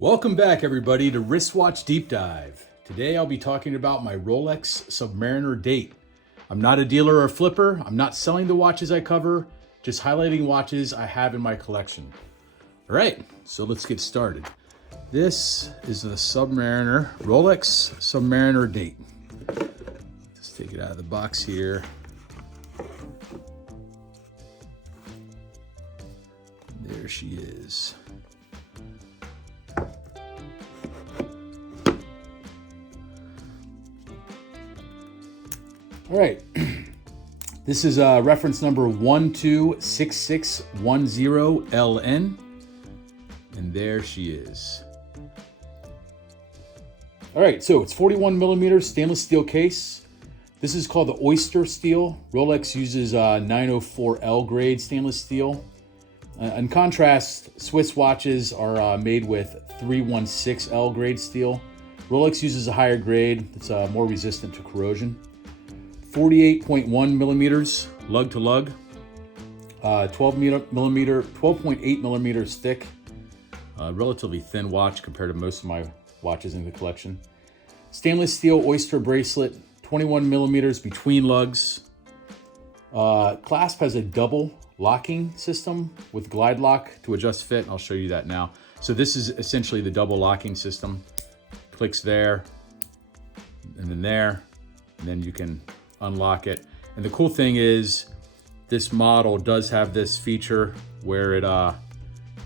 Welcome back, everybody, to Wristwatch Deep Dive. Today I'll be talking about my Rolex Submariner date. I'm not a dealer or flipper. I'm not selling the watches I cover, just highlighting watches I have in my collection. All right, so let's get started. This is the Submariner, Rolex Submariner date. Let's take it out of the box here. There she is. All right, this is reference number 126610LN, and there she is. All right, so it's 41 millimeter stainless steel case. This is called the Oyster steel. Rolex uses 904L grade stainless steel. In contrast, Swiss watches are made with 316L grade steel. Rolex uses a higher grade. It's more resistant to corrosion. 48.1 millimeters lug to lug, 12.8 millimeters thick, relatively thin watch compared to most of my watches in the collection. Stainless steel Oyster bracelet, 21 millimeters between lugs. Clasp has a double locking system with glide lock to adjust fit. I'll show you that now. So this is essentially the double locking system. Clicks there, and then there, and then you can unlock it. And the cool thing is this model does have this feature where it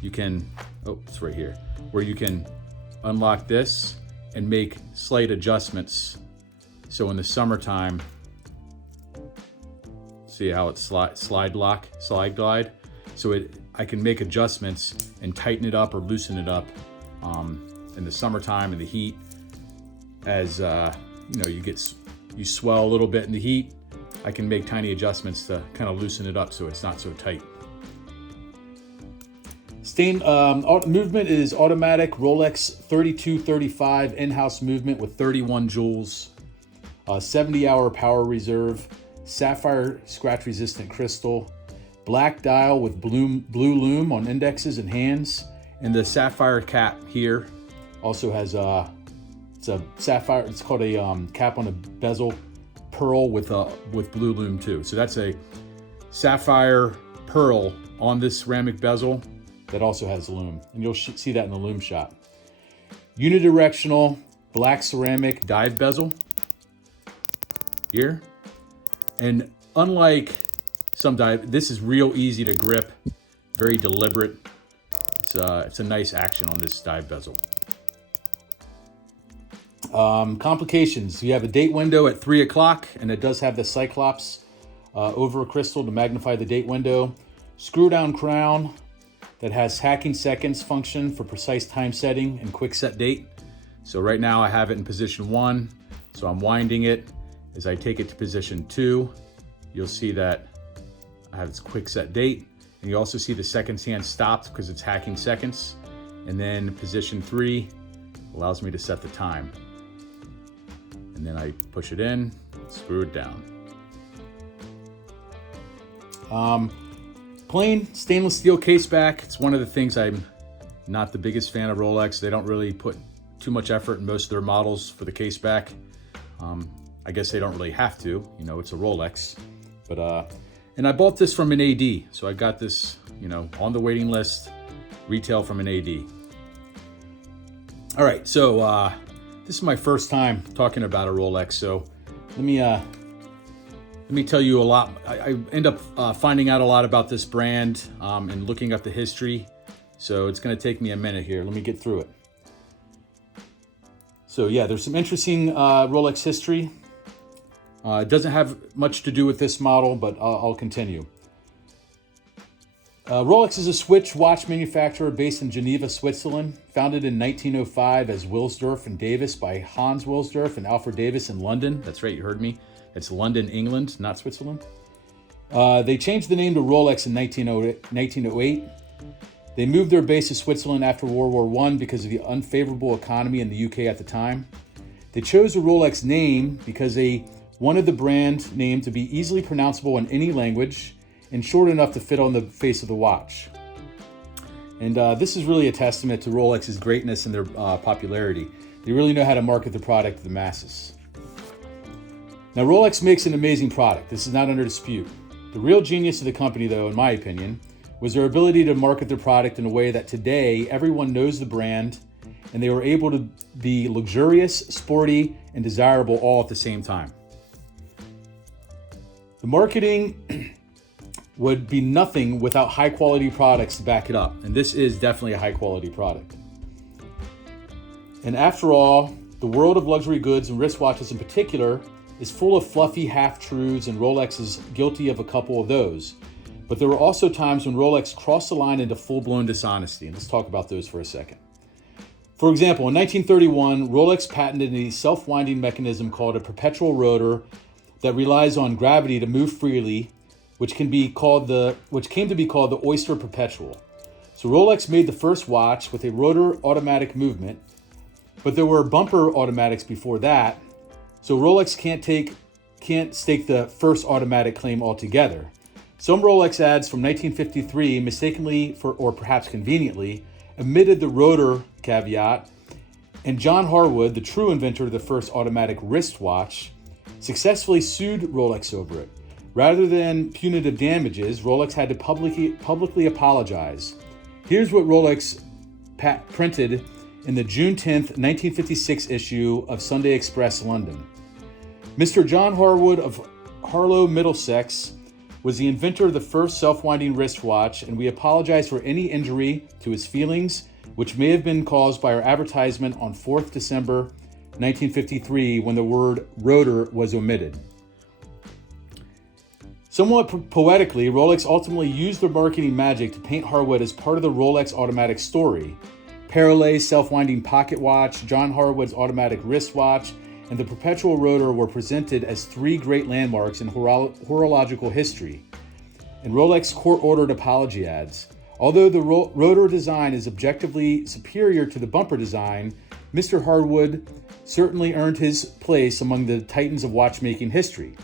you can, oh, it's right here, where you can unlock this and make slight adjustments. So in the summertime, see how it's slide glide. So I can make adjustments and tighten it up or loosen it up in the summertime in the heat. As you swell a little bit in the heat, I can make tiny adjustments to kind of loosen it up so it's not so tight. Movement is automatic Rolex 3235 in-house movement with 31 joules, 70-hour power reserve, sapphire scratch-resistant crystal, black dial with blue lume on indexes and hands, and the sapphire cap here also has it's a sapphire. It's called a cap on a bezel pearl with blue lume too. So that's a sapphire pearl on this ceramic bezel that also has lume, and you'll see that in the lume shot. Unidirectional black ceramic dive bezel here, and unlike some dive, this is real easy to grip, very deliberate. It's a nice action on this dive bezel. Complications. You have a date window at 3 o'clock, and it does have the Cyclops over crystal to magnify the date window. Screw down crown that has hacking seconds function for precise time setting and quick set date. So right now I have it in position 1, so I'm winding it. As I take it to position 2, you'll see that I have its quick set date, and you also see the seconds hand stopped because it's hacking seconds. And then position 3 allows me to set the time. And then I push it in, screw it down. Plain stainless steel case back. It's one of the things I'm not the biggest fan of Rolex. They don't really put too much effort in most of their models for the case back. I guess they don't really have to, it's a Rolex. But and I bought this from an AD. So I got this, on the waiting list, retail from an AD. All right, so this is my first time talking about a Rolex, so let me tell you a lot. I end up finding out a lot about this brand and looking up the history, so it's going to take me a minute here. Let me get through it. So yeah, there's some interesting Rolex history. It doesn't have much to do with this model, but I'll continue. Rolex is a Swiss watch manufacturer based in Geneva, Switzerland. Founded in 1905 as Wilsdorf and Davis by Hans Wilsdorf and Alfred Davis in London. That's right, you heard me. It's London, England, not Switzerland. They changed the name to Rolex in 1908. They moved their base to Switzerland after World War I because of the unfavorable economy in the UK at the time. They chose the Rolex name because they wanted the brand name to be easily pronounceable in any language and short enough to fit on the face of the watch. And this is really a testament to Rolex's greatness and their popularity. They really know how to market the product to the masses. Now, Rolex makes an amazing product. This is not under dispute. The real genius of the company, though, in my opinion, was their ability to market their product in a way that today everyone knows the brand, and they were able to be luxurious, sporty, and desirable all at the same time. The marketing would be nothing without high quality products to back it up. And this is definitely a high quality product. And after all, the world of luxury goods and wristwatches in particular is full of fluffy half-truths, and Rolex is guilty of a couple of those. But there were also times when Rolex crossed the line into full-blown dishonesty, and let's talk about those for a second. For example, in 1931, Rolex patented a self-winding mechanism called a perpetual rotor that relies on gravity to move freely, which came to be called the Oyster Perpetual. So Rolex made the first watch with a rotor automatic movement, but there were bumper automatics before that. So Rolex can't stake the first automatic claim altogether. Some Rolex ads from 1953 mistakenly or perhaps conveniently omitted the rotor caveat, and John Harwood, the true inventor of the first automatic wristwatch, successfully sued Rolex over it. Rather than punitive damages, Rolex had to publicly apologize. Here's what Rolex printed in the June 10th, 1956 issue of Sunday Express, London. Mr. John Harwood of Harlow, Middlesex, was the inventor of the first self-winding wristwatch, and we apologize for any injury to his feelings, which may have been caused by our advertisement on 4th December 1953 when the word rotor was omitted. Somewhat poetically, Rolex ultimately used their marketing magic to paint Harwood as part of the Rolex automatic story. Paralle's self-winding pocket watch, John Harwood's automatic wristwatch, and the perpetual rotor were presented as three great landmarks in horological history. And Rolex court-ordered apology ads. Although the rotor design is objectively superior to the bumper design, Mr. Harwood certainly earned his place among the titans of watchmaking history.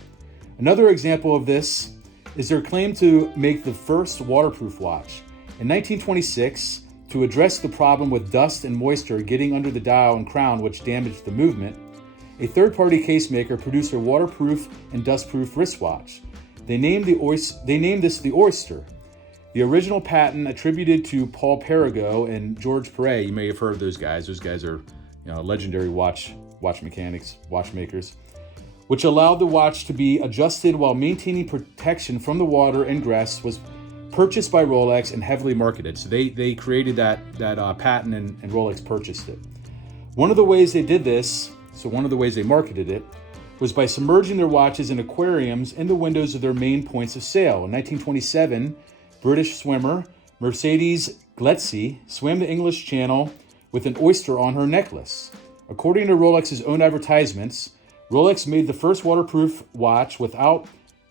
Another example of this is their claim to make the first waterproof watch. In 1926, to address the problem with dust and moisture getting under the dial and crown, which damaged the movement, a third-party casemaker produced a waterproof and dustproof wristwatch. They named this the Oyster. The original patent attributed to Paul Perigot and George Perret. You may have heard of those guys. Those guys are, legendary watch watchmakers, which allowed the watch to be adjusted while maintaining protection from the water and ingress, was purchased by Rolex and heavily marketed. So they created that patent and Rolex purchased it. One of the ways they did this, one of the ways they marketed it, was by submerging their watches in aquariums in the windows of their main points of sale. In 1927, British swimmer Mercedes Gletzy swam the English Channel with an oyster on her necklace. According to Rolex's own advertisements, Rolex made the first waterproof watch without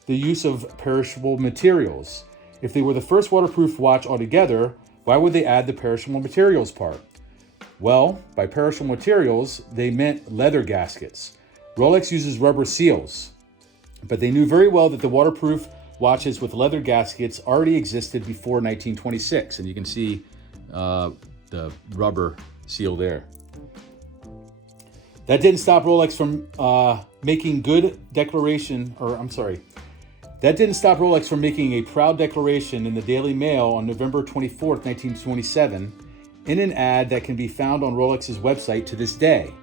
the use of perishable materials. If they were the first waterproof watch altogether, why would they add the perishable materials part? Well, by perishable materials, they meant leather gaskets. Rolex uses rubber seals, but they knew very well that the waterproof watches with leather gaskets already existed before 1926, and you can see the rubber seal there. That didn't stop Rolex from making a proud declaration in the Daily Mail on November 24th, 1927, in an ad that can be found on Rolex's website to this day.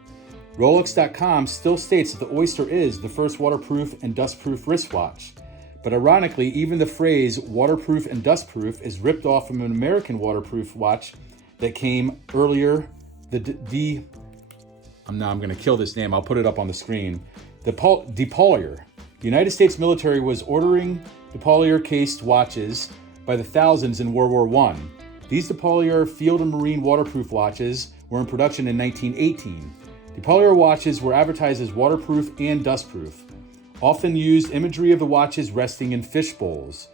Rolex.com still states that the Oyster is the first waterproof and dustproof wristwatch. But ironically, even the phrase waterproof and dustproof is ripped off from an American waterproof watch that came earlier. I'm going to kill this name. I'll put it up on the screen. The DePaulier. The United States military was ordering DePaulier-cased watches by the thousands in World War I. These DePaulier Field and Marine waterproof watches were in production in 1918. DePaulier watches were advertised as waterproof and dustproof, often used imagery of the watches resting in fish bowls.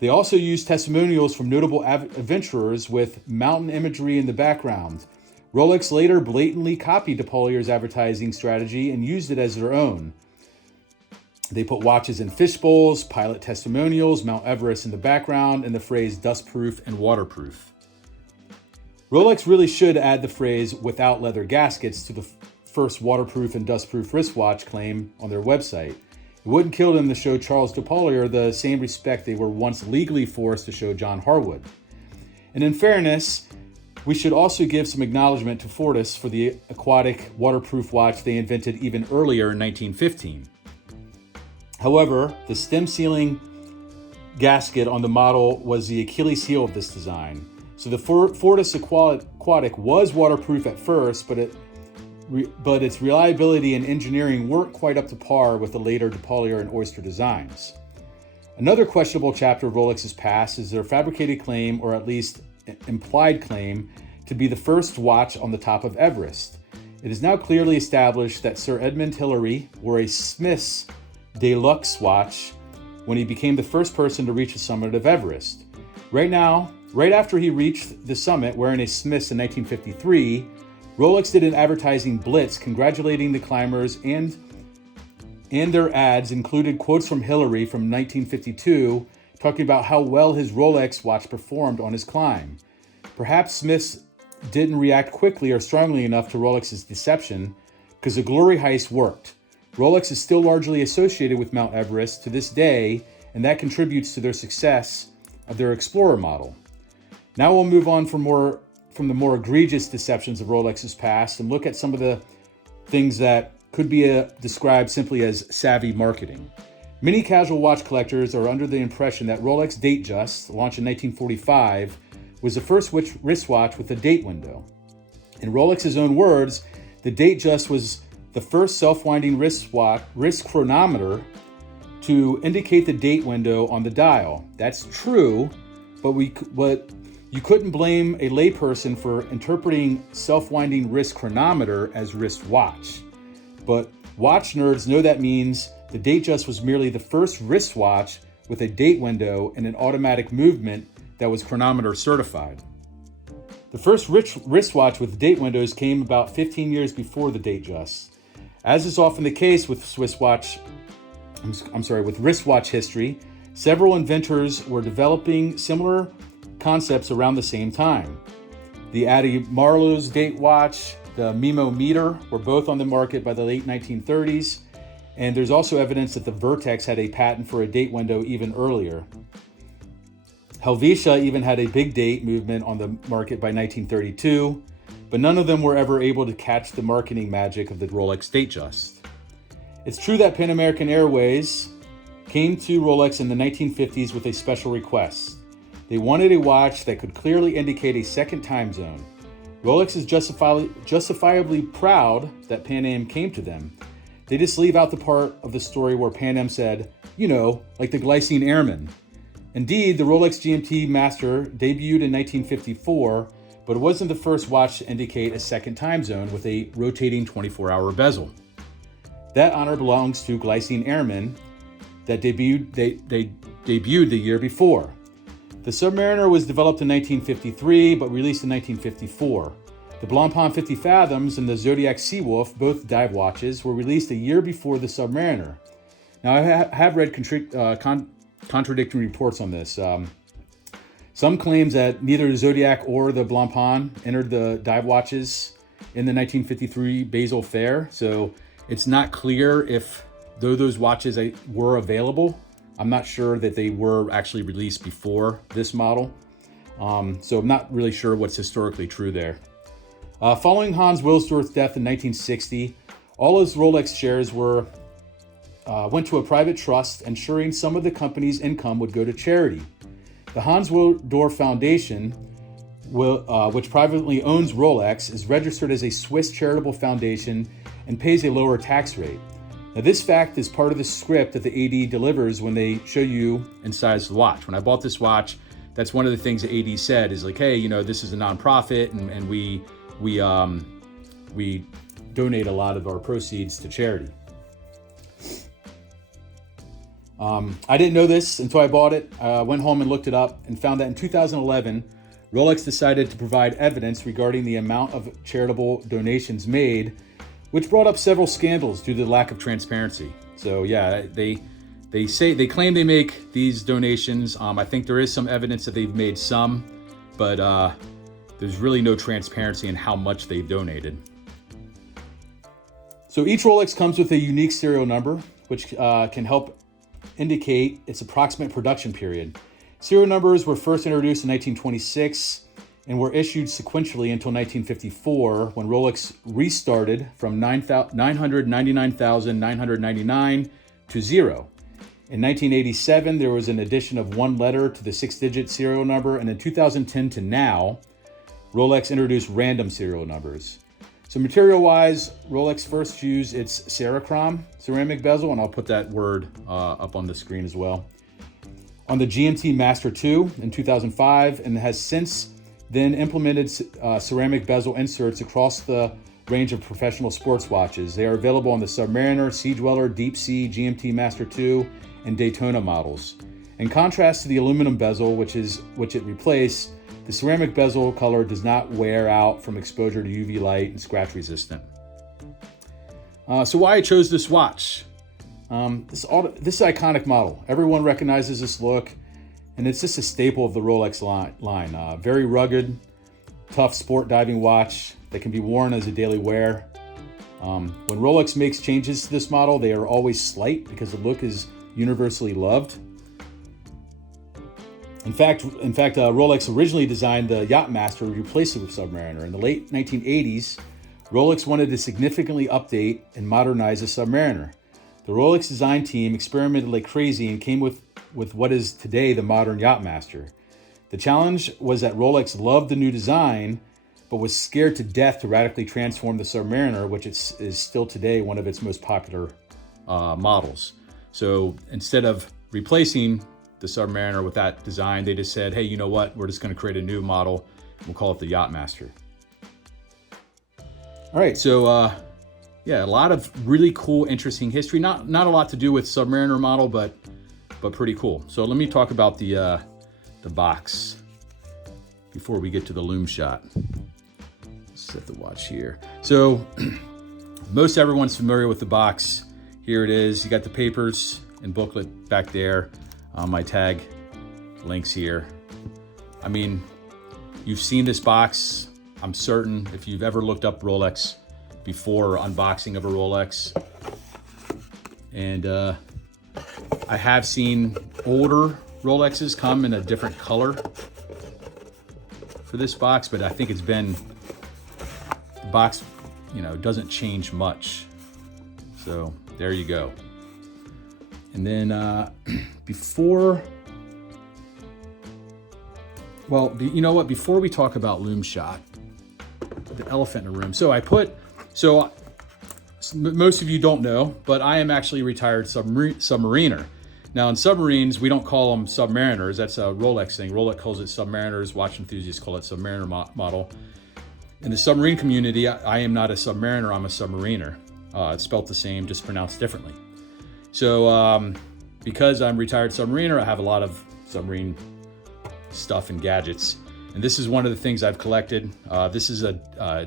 They also used testimonials from notable adventurers with mountain imagery in the background. Rolex later blatantly copied DePaulier's advertising strategy and used it as their own. They put watches in fish bowls, pilot testimonials, Mount Everest in the background, and the phrase dustproof and waterproof. Rolex really should add the phrase "without leather gaskets" to the first waterproof and dustproof wristwatch claim on their website. It wouldn't kill them to show Charles DePaulier the same respect they were once legally forced to show John Harwood. And in fairness, we should also give some acknowledgement to Fortis for the aquatic waterproof watch they invented even earlier in 1915. However, the stem sealing gasket on the model was the Achilles heel of this design. So the Fortis Aquatic was waterproof at first, but its reliability and engineering weren't quite up to par with the later DePaulier and Oyster designs. Another questionable chapter of Rolex's past is their fabricated claim, or at least implied claim, to be the first watch on the top of Everest. It is now clearly established that Sir Edmund Hillary wore a Smith's Deluxe watch when he became the first person to reach the summit of Everest. Right after he reached the summit wearing a Smith's in 1953, Rolex did an advertising blitz congratulating the climbers, and their ads included quotes from Hillary from 1952 talking about how well his Rolex watch performed on his climb. Perhaps Smiths didn't react quickly or strongly enough to Rolex's deception, because the glory heist worked. Rolex is still largely associated with Mount Everest to this day, and that contributes to their success of their Explorer model. Now we'll move on from the more egregious deceptions of Rolex's past and look at some of the things that could be described simply as savvy marketing. Many casual watch collectors are under the impression that Rolex Datejust, launched in 1945, was the first wristwatch with a date window. In Rolex's own words, the Datejust was the first self-winding wrist chronometer to indicate the date window on the dial. That's true, but you couldn't blame a layperson for interpreting self-winding wrist chronometer as wristwatch. But watch nerds know that means the Datejust was merely the first wristwatch with a date window and an automatic movement that was chronometer certified. The first wristwatch with date windows came about 15 years before the Datejust. As is often the case with wristwatch history, several inventors were developing similar concepts around the same time. The Addy Marlowe's date watch, the Mimo meter, were both on the market by the late 1930s, and there's also evidence that the Vertex had a patent for a date window even earlier. Helvetia even had a big date movement on the market by 1932, but none of them were ever able to catch the marketing magic of the Rolex Datejust. It's true that Pan American Airways came to Rolex in the 1950s with a special request. They wanted a watch that could clearly indicate a second time zone. Rolex is justifiably proud that Pan Am came to them. They just leave out the part of the story where Pan Am said, like the Glycine Airman. Indeed, the Rolex GMT Master debuted in 1954, but it wasn't the first watch to indicate a second time zone with a rotating 24-hour bezel. That honor belongs to Glycine Airmen that debuted the year before. The Submariner was developed in 1953, but released in 1954. The Blancpain 50 Fathoms and the Zodiac Seawolf, both dive watches, were released a year before the Submariner. Now, I have read contradicting reports on this. Some claims that neither the Zodiac or the Blancpain entered the dive watches in the 1953 Basel Fair, so it's not clear if though those watches were available. I'm not sure that they were actually released before this model, so I'm not really sure what's historically true there. Following Hans Wilsdorf's death in 1960, all his Rolex shares went to a private trust, ensuring some of the company's income would go to charity. The Hans Wilsdorf Foundation, which privately owns Rolex, is registered as a Swiss charitable foundation and pays a lower tax rate. Now, this fact is part of the script that the AD delivers when they show you inside the watch. When I bought this watch, that's one of the things the AD said is like, hey, this is a nonprofit, and we donate a lot of our proceeds to charity. I didn't know this until I bought it. Went home and looked it up and found that in 2011, Rolex decided to provide evidence regarding the amount of charitable donations made, which brought up several scandals due to the lack of transparency. So yeah, they claim they make these donations. I think there is some evidence that they've made some, but there's really no transparency in how much they've donated. So each Rolex comes with a unique serial number, which can help indicate its approximate production period. Serial numbers were first introduced in 1926 and were issued sequentially until 1954, when Rolex restarted from 999,999 to 0. In 1987, there was an addition of one letter to the 6-digit serial number, and in 2010 to now, Rolex introduced random serial numbers. So material-wise, Rolex first used its Cerachrom ceramic bezel, and I'll put that word up on the screen as well, on the GMT Master 2 in 2005, and has since then implemented ceramic bezel inserts across the range of professional sports watches. They are available on the Submariner, Sea Dweller, Deep Sea, GMT Master 2, and Daytona models. In contrast to the aluminum bezel, which it replaced, the ceramic bezel color does not wear out from exposure to UV light and scratch resistant. So why I chose this watch? This iconic model. Everyone recognizes this look, and it's just a staple of the Rolex line. Very rugged, tough sport diving watch that can be worn as a daily wear. When Rolex makes changes to this model, they are always slight because the look is universally loved. In fact, Rolex originally designed the Yachtmaster to replace the Submariner. In the late 1980s, Rolex wanted to significantly update and modernize the Submariner. The Rolex design team experimented like crazy and came with what is today the modern Yachtmaster. The challenge was that Rolex loved the new design, but was scared to death to radically transform the Submariner, which is still today one of its most popular models. So instead of replacing the Submariner with that design, they just said, hey, you know what? We're just going to create a new model. We'll call it the Yachtmaster. All right, so yeah, a lot of really cool, interesting history. Not a lot to do with Submariner model, but pretty cool. So let me talk about the box before we get to the lume shot. Set the watch here. So most everyone's familiar with the box. Here it is. You got the papers and booklet back there. My tag links here. I mean, you've seen this box. I'm certain if you've ever looked up Rolex before, or unboxing of a Rolex. And I have seen older Rolexes come in a different color for this box, but I think it's been, the box, doesn't change much. So there you go. And then before we talk about lume shot, the elephant in the room. So most of you don't know, but I am actually a retired submariner. Now in submarines, we don't call them submariners. That's a Rolex thing. Rolex calls it submariners. Watch enthusiasts call it submariner model. In the submarine community, I am not a submariner, I'm a submariner. It's spelled the same, just pronounced differently. So because I'm retired submariner, I have a lot of submarine stuff and gadgets. And this is one of the things I've collected. This is a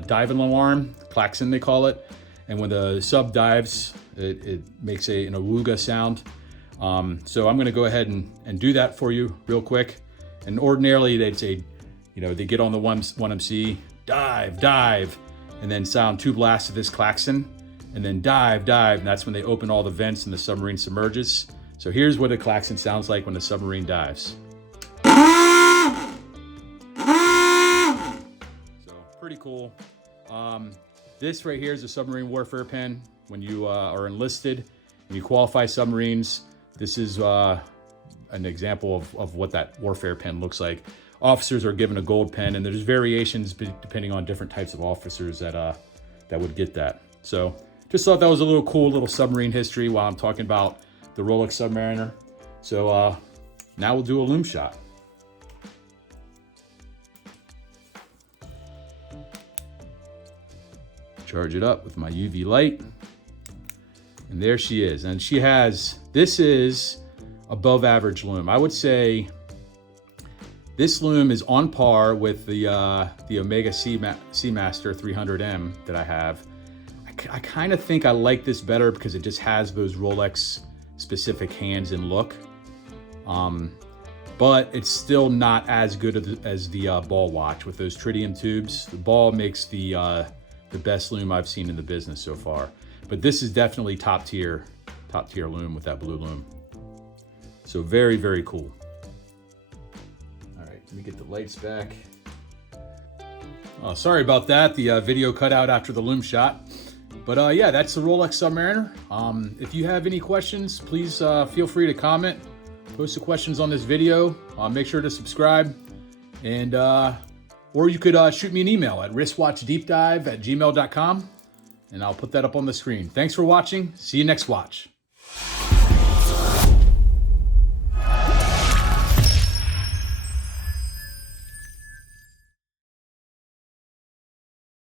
diving alarm, Klaxon they call it. And when the sub dives, it makes an awooga sound. So I'm gonna go ahead and do that for you real quick. And ordinarily they'd say, they get on the 1MC, dive, and then sound 2 blasts of this Klaxon, and then dive, and that's when they open all the vents and the submarine submerges. So here's what a Klaxon sounds like when the submarine dives. So pretty cool. This right here is a submarine warfare pen. When you are enlisted and you qualify submarines, this is an example of what that warfare pen looks like. Officers are given a gold pen, and there's variations depending on different types of officers that would get that. So just thought that was a little cool little submarine history while I'm talking about the Rolex Submariner. So now we'll do a lume shot. Charge it up with my UV light. And there she is. And this is above average lume. I would say this lume is on par with the Omega Seamaster 300M that I have. I kind of think I like this better because it just has those Rolex specific hands and look. but it's still not as good as the ball watch with those tritium tubes. The ball makes the best lume I've seen in the business so far. But this is definitely top tier lume with that blue lume. So very, very cool. All right, let me get the lights back. Sorry about that. The video cut out after the lume shot. But yeah, that's the Rolex Submariner. If you have any questions, please feel free to comment. Post the questions on this video. Make sure to subscribe. And or you could shoot me an email at wristwatchdeepdive@gmail.com. And I'll put that up on the screen. Thanks for watching. See you next watch.